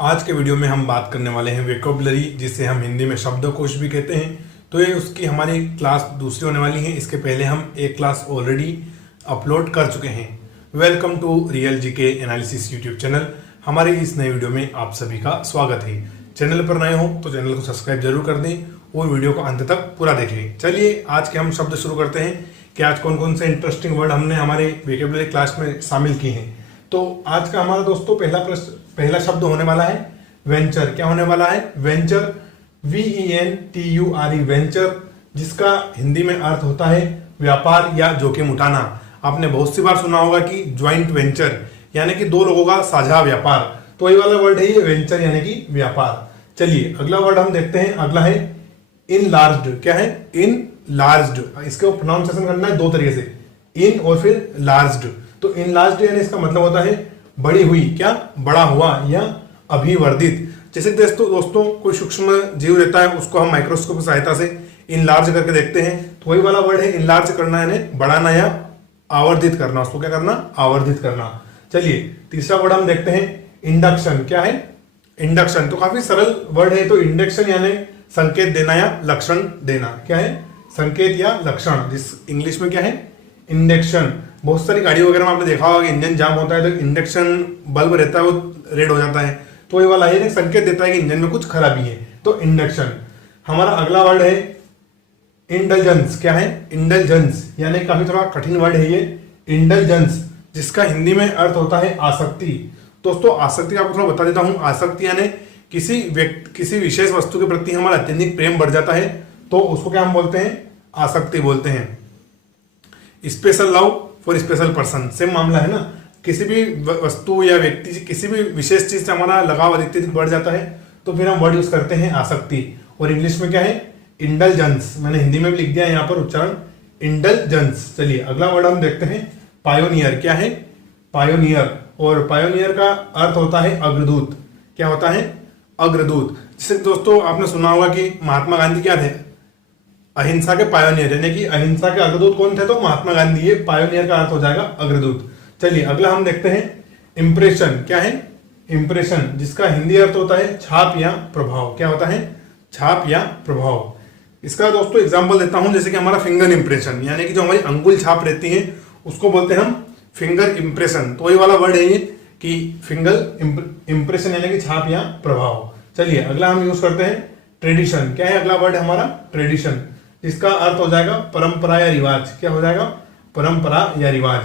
आज के वीडियो में हम बात करने वाले हैं वोकैबुलरी, जिसे हम हिंदी में शब्दकोश भी कहते हैं। तो ये उसकी हमारी क्लास दूसरी होने वाली है। इसके पहले हम एक क्लास ऑलरेडी अपलोड कर चुके हैं। Welcome to real GK analysis YouTube channel. हमारे इस नए वीडियो में आप सभी का स्वागत है। चैनल पर नए हो तो चैनल को सब्सक्राइब जरूर कर दें और वीडियो को अंत तक पूरा देखें। चलिए आज के हम शब्द शुरू करते हैं कि आज कौन कौन से इंटरेस्टिंग वर्ड हमने हमारे वोकैबुलरी क्लास में शामिल किए हैं। तो आज का हमारा दोस्तों पहला शब्द होने वाला है वेंचर। क्या होने वाला है? वेंचर, VENTURE, वेंचर, जिसका हिंदी में अर्थ होता है व्यापार या जोखिम उठाना। आपने बहुत सी बार सुना होगा कि ज्वाइंट वेंचर यानी कि दो लोगों का साझा व्यापार, तो ये वाला वर्ड है ये वेंचर यानी कि व्यापार। चलिए अगला वर्ड हम देखते हैं। अगला है इनलार्ज्ड। क्या है? इनलार्ज्ड। इसको प्रोनाउंसिएशन करना है दो तरीके से, इन और फिर लार्ज्ड। तो इनलार्ज्ड यानी इसका मतलब होता है बड़ी हुई, क्या बड़ा हुआ या अभिवर्धित। जैसे दोस्तों कोई सूक्ष्म जीव रहता है, उसको हम माइक्रोस्कोप की सहायता से इनलार्ज करके देखते हैं, तो वही वाला वर्ड है इनलार्ज करना, यानी बढ़ाना या आवर्धित करना। उसको क्या करना? आवर्धित करना। चलिए तीसरा वर्ड हम देखते हैं इंडक्शन। क्या है? इंडक्शन तो काफी सरल वर्ड है। तो इंडक्शन यानी संकेत देना या लक्षण देना। क्या है? संकेत या लक्षण, जिस इंग्लिश में क्या है? इंडक्शन। बहुत सारी गाड़ी वगैरह में आपने देखा होगा कि इंजन जाम होता है तो इंडक्शन बल्ब रहता है वो रेड हो जाता है, तो ये वाला है संकेत देता है कि इंजन में कुछ खराबी है। तो इंडक्शन। हमारा अगला वर्ड है इंडल्जेंस। क्या है? इंडल्जेंस यानी काफी थोड़ा कठिन वर्ड है ये, इंडल्जेंस, जिसका हिंदी में अर्थ होता है आसक्ति। दोस्तों आसक्ति आपको थोड़ा बता देता हूं। आसक्ति यानी किसी विशेष वस्तु के प्रति हमारा अत्यधिक प्रेम बढ़ जाता है, तो उसको क्या हम बोलते हैं? आसक्ति बोलते हैं। Special love for special person, same मामला है ना। किसी भी वस्तु या व्यक्ति, किसी भी विशेष चीज से हमारा लगाव अत्यधिक बढ़ जाता है, तो फिर हम वर्ड यूज करते हैं आसक्ति। और इंग्लिश में क्या है? इंडल्जेंस। मैंने हिंदी में भी लिख दिया है यहाँ पर उच्चारण, इंडल्जेंस। चलिए अगला वर्ड हम देखते हैं पायोनियर। क्या है? पायोनियर। और पायोनियर का अर्थ होता है अग्रदूत। क्या होता है? अग्रदूत। जिससे दोस्तों आपने सुना होगा कि महात्मा गांधी क्या थे? अहिंसा के पायोनियर, यानी कि अहिंसा के अग्रदूत कौन थे? तो महात्मा गांधी। ये पायोनियर का अर्थ हो जाएगा अग्रदूत। चलिए अगला हम देखते हैं इंप्रेशन। क्या है? इंप्रेशन, जिसका हिंदी अर्थ होता है छाप या प्रभाव। क्या होता है? छाप या प्रभाव। इसका दोस्तों एग्जांपल देता हूं, जैसे कि हमारा फिंगर इंप्रेशन, यानी कि जो हमारी अंगुल छाप रहती है उसको बोलते हैं हम फिंगर इंप्रेशन। तो ये वाला वर्ड है ये कि फिंगर इंप्रेशन यानी कि छाप या प्रभाव। चलिए अगला हम यूज करते हैं ट्रेडिशन। क्या है अगला वर्ड? हमारा ट्रेडिशन, जिसका अर्थ हो जाएगा परंपरा या रिवाज। क्या हो जाएगा? परंपरा या रिवाज।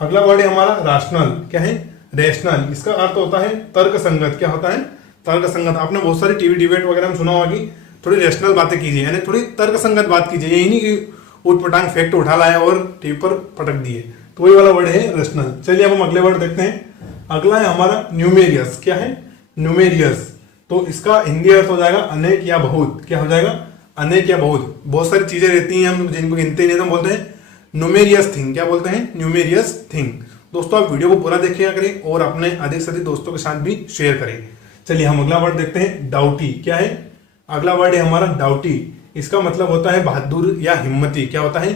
अगला वर्ड है हमारा रैशनल। क्या है? रैशनल। इसका अर्थ होता है तर्क संगत। क्या होता है? तर्क संगत। आपने बहुत सारी टीवी डिबेट वगैरह में सुना होगा कि थोड़ी रैशनल बातें कीजिए, यानी थोड़ी तर्क संगत बात कीजिए, यही नहीं कि उठपटांग फैक्ट उठा लाए और टीवी पर पटक दिए। तो वही वाला वर्ड है रैशनल। चलिए अब हम अगले वर्ड देखते हैं। अगला है हमारा न्यूमेरियस। क्या है? न्यूमेरियस। तो इसका हिंदी अर्थ हो जाएगा अनेक या बहुत। क्या हो जाएगा? अनेक या बहुत। बहुत सारी चीजें रहती हैं हम जिनको गिनते नहीं, तो हम बोलते हैं न्यूमेरियस थिंग। क्या बोलते हैं? Numerous thing. दोस्तों आप वीडियो को पूरा देखिए करें और अपने अधिक से अधिक दोस्तों के साथ भी शेयर करें। चलिए हम अगला वर्ड देखते हैं डाउटी। क्या है? अगला वर्ड है हमारा डाउटी। इसका मतलब होता है बहादुर या हिम्मती। क्या होता है?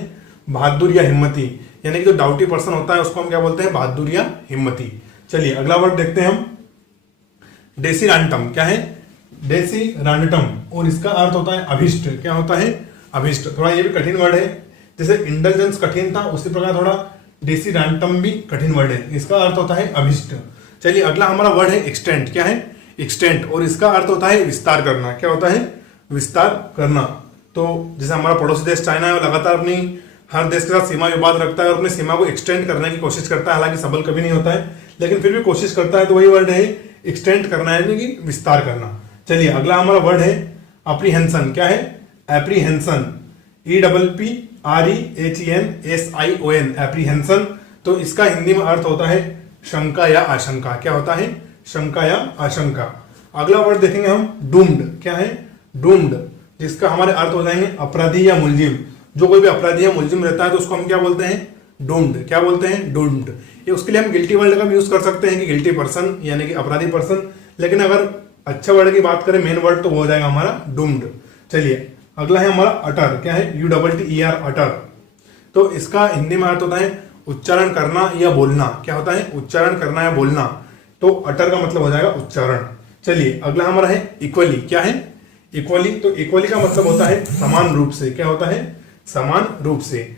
बहादुर या हिम्मती, यानी कि जो डाउटी पर्सन होता है उसको हम क्या बोलते हैं? बहादुर या हिम्मती। चलिए अगला वर्ड देखते हैं हम डेसिरांटम। क्या है? डेसिरांटम। और इसका अर्थ होता है अभिष्ट। क्या होता है? अभिष्ट। थोड़ा ये भी कठिन वर्ड है, जैसे इंडल्जेंस कठिन था उसी प्रकार थोड़ा डेसिरांटम भी कठिन वर्ड है। इसका अर्थ होता है अभिष्ट। चलिए अगला हमारा वर्ड है एक्सटेंट। क्या है? एक्सटेंट। और इसका अर्थ होता है विस्तार करना। क्या होता है? विस्तार करना। तो जैसे हमारा पड़ोसी देश चाइना है, वो लगातार अपनी हर देश के साथ सीमा विवाद रखता है और अपनी सीमा को एक्सटेंड करने की कोशिश करता है, हालांकि सबल कभी नहीं होता है, लेकिन फिर भी कोशिश करता है। तो वही वर्ड है एक्सटेंड करना, यानी कि विस्तार करना। चलिए अगला हमारा वर्ड है अप्रीहेंशन। क्या है? एप्रीहेंशन। EPPREHENSION, apprehension. तो इसका हिंदी में अर्थ होता है शंका या आशंका। क्या होता है? शंका या आशंका। अगला वर्ड देखेंगे हम डूम्ड। क्या है? डूम्ड, जिसका हमारे अर्थ हो जाएंगे अपराधी या मुलजिम। जो कोई भी अपराधी या मुलजिम रहता है तो उसको हम क्या बोलते हैं? डूम्ड। क्या बोलते हैं? डूम्ड। ये उसके लिए हम गिल्टी वर्ड का भी यूज कर सकते हैं कि गिल्टी पर्सन यानी कि अपराधी पर्सन, लेकिन अगर अच्छा वर्ड की बात करें मेन वर्ड, तो वो हो जाएगा हमारा डूम्ड। चलिए अगला है हमारा अटर। क्या है? UTTER, अटर। तो इसका हिंदी में अर्थ होता है उच्चारण करना या बोलना। क्या होता है? उच्चारण करना या बोलना। तो अटर का मतलब हो जाएगा उच्चारण। चलिए अगला हमारा है इक्वली। क्या है? इक्वली। तो इक्वली का मतलब होता है समान रूप से। क्या होता है? समान रूप से।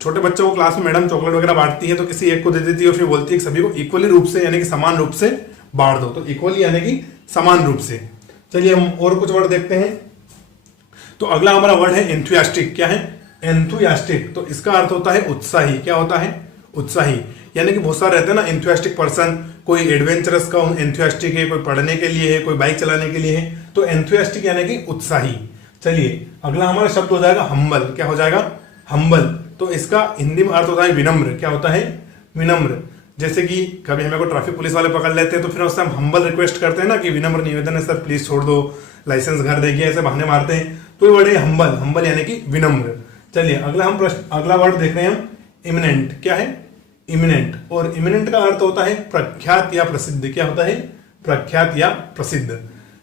छोटे बच्चों को क्लास में मैडम चॉकलेट वगैरह बांटती है तो किसी एक को दे देती है और फिर बोलती है कि सभी को इक्वली रूप से यानी कि समान रूप से बांट दो। तो इक्वली यानी कि समान रूप से। चलिए हम और कुछ वर्ड देखते हैं। तो अगला हमारा वर्ड है एंथुसियास्टिक। क्या है? एंथुसियास्टिक। तो इसका अर्थ होता है उत्साही। क्या होता है? उत्साही। यानी कि बहुत सारे रहते हैं ना एंथुसियास्टिक पर्सन, कोई एडवेंचरस का एंथुसियास्टिक है, कोई पढ़ने के लिए है, कोई बाइक चलाने के लिए है। तो एंथुसियास्टिक यानी कि उत्साही। चलिए अगला हमारा शब्द हो जाएगा हम्बल। क्या हो जाएगा? हम्बल। तो इसका हिंदी में अर्थ होता है विनम्र। क्या होता है? विनम्र। जैसे कि कभी हमें को ट्रैफिक पुलिस वाले पकड़ लेते हैं तो फिर उससे हम हम्बल रिक्वेस्ट करते हैं ना कि विनम्र निवेदन है सर प्लीज छोड़ दो, लाइसेंस घर देखिए, ऐसे बहाने मारते हैं। तो ये वर्ड है हम्बल। हम्बल यानी कि विनम्र। चलिए अगला वर्ड देख रहे हैं हम इमिनेंट। क्या है? इमिनेंट। और इमिनेंट का अर्थ होता है प्रख्यात या प्रसिद्ध। क्या होता है? प्रख्यात या प्रसिद्ध।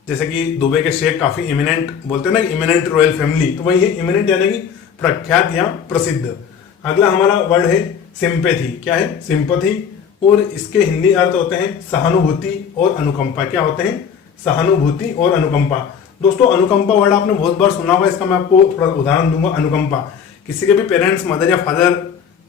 जैसे कि दुबई के शेख काफी इमिनेंट बोलते हैं ना, इमिनेंट रॉयल फैमिली, तो वही है इमिनेंट यानी कि प्रख्यात या प्रसिद्ध। अगला हमारा वर्ड है सिंपैथी। क्या है? सिंपैथी। और इसके हिंदी अर्थ होते हैं सहानुभूति और अनुकंपा। क्या होते हैं? सहानुभूति और अनुकंपा। दोस्तों अनुकंपा वर्ड आपने बहुत बार सुना होगा, इसका मैं आपको थोड़ा उदाहरण दूंगा। अनुकंपा, किसी के भी पेरेंट्स, मदर या फादर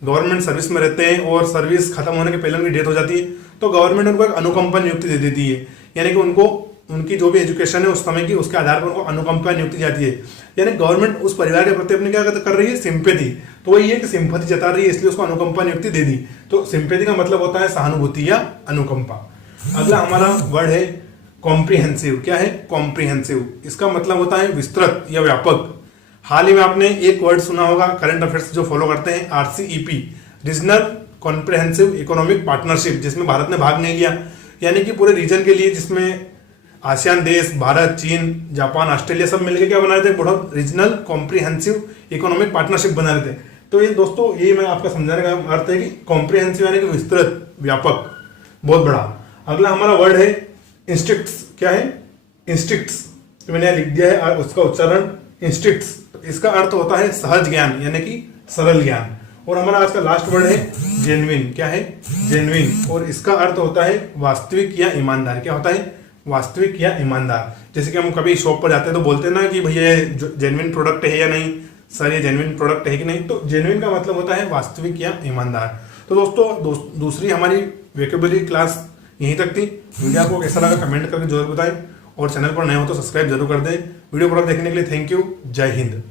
गवर्नमेंट सर्विस में रहते हैं और सर्विस खत्म होने के पहले उनकी डेथ हो जाती है तो गवर्नमेंट उनको एक अनुकंपा नियुक्ति दे देती है। यानी कि उनको उनकी जो भी एजुकेशन है उस समय की, उसके आधार पर उनको अनुकंपा नियुक्ति जाती है। यानी गवर्नमेंट उस परिवार के प्रति अपनी क्या कर रही है? सिंपैथी। तो वही है कि सिंपैथी जता रही है, इसलिए उसको अनुकंपा नियुक्ति दे दी। तो सिंपैथी का मतलब होता है सहानुभूति या अनुकंपा। अगला हमारा वर्ड है कॉम्प्रिहेंसिव। क्या है? कॉम्प्रिहेंसिव। इसका मतलब होता है विस्तृत या व्यापक। हाल ही में आपने एक वर्ड सुना होगा करंट अफेयर्स जो फॉलो करते हैं, RCEP, regional comprehensive economic partnership, जिसमें भारत ने भाग नहीं लिया। यानी कि पूरे रीजन के लिए, जिसमें आसियान देश, भारत, चीन, जापान, ऑस्ट्रेलिया सब मिलकर क्या बना रहे थे? बहुत रीजनल कॉम्प्रिहेंसिव इकोनॉमिक पार्टनरशिप बना रहे थे। तो ये दोस्तों ये मैं आपका समझाने का अर्थ है कि कॉम्प्रिहेंसिव यानी कि विस्तृत, व्यापक, बहुत बड़ा। अगला हमारा वर्ड है इंस्टिक्ट्स। क्या है? इंस्टिक्ट्स। तो मैंने लिख दिया है उसका उच्चारण इंस्टिक्ट्स। इसका अर्थ होता है सहज ज्ञान यानी कि सरल ज्ञान। और हमारा आज का लास्ट वर्ड है जेन्युइन। क्या है? जेन्युइन। और इसका अर्थ होता है वास्तविक या ईमानदार। क्या होता है? वास्तविक या ईमानदार। जैसे कि हम कभी शॉप पर जाते हैं तो बोलते हैं ना कि भैया जेन्युइन प्रोडक्ट है या नहीं, सर ये जेन्युइन प्रोडक्ट है कि नहीं। तो जेन्युइन का मतलब होता है वास्तविक या ईमानदार। तो दोस्तों दूसरी हमारी वोकैबुलरी क्लास यहीं तक थी। वीडियो आपको कैसा लगा कमेंट करके जरूर बताएं और चैनल पर नए हो तो सब्सक्राइब जरूर कर दें। वीडियो पूरा देखने के लिए थैंक यू। जय हिंद।